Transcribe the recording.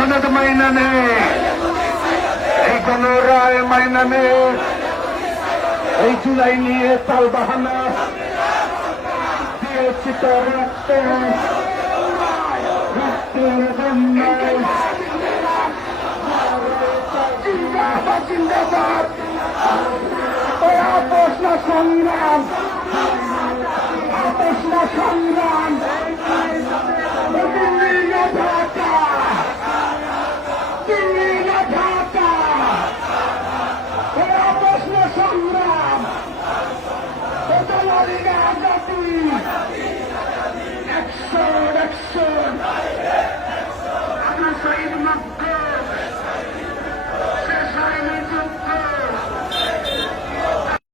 সনদ মাইনা নে, এই গণরায় মাইনা নে, এই জুলাই নিয়ে তাল বাহানা দিয়েছি তো রক্তে রক্তের বন্যায়। জিন্দাবাদ জিন্দাবাদ, আপোষ না সংগ্রাম, আপোষ না সংগ্রাম।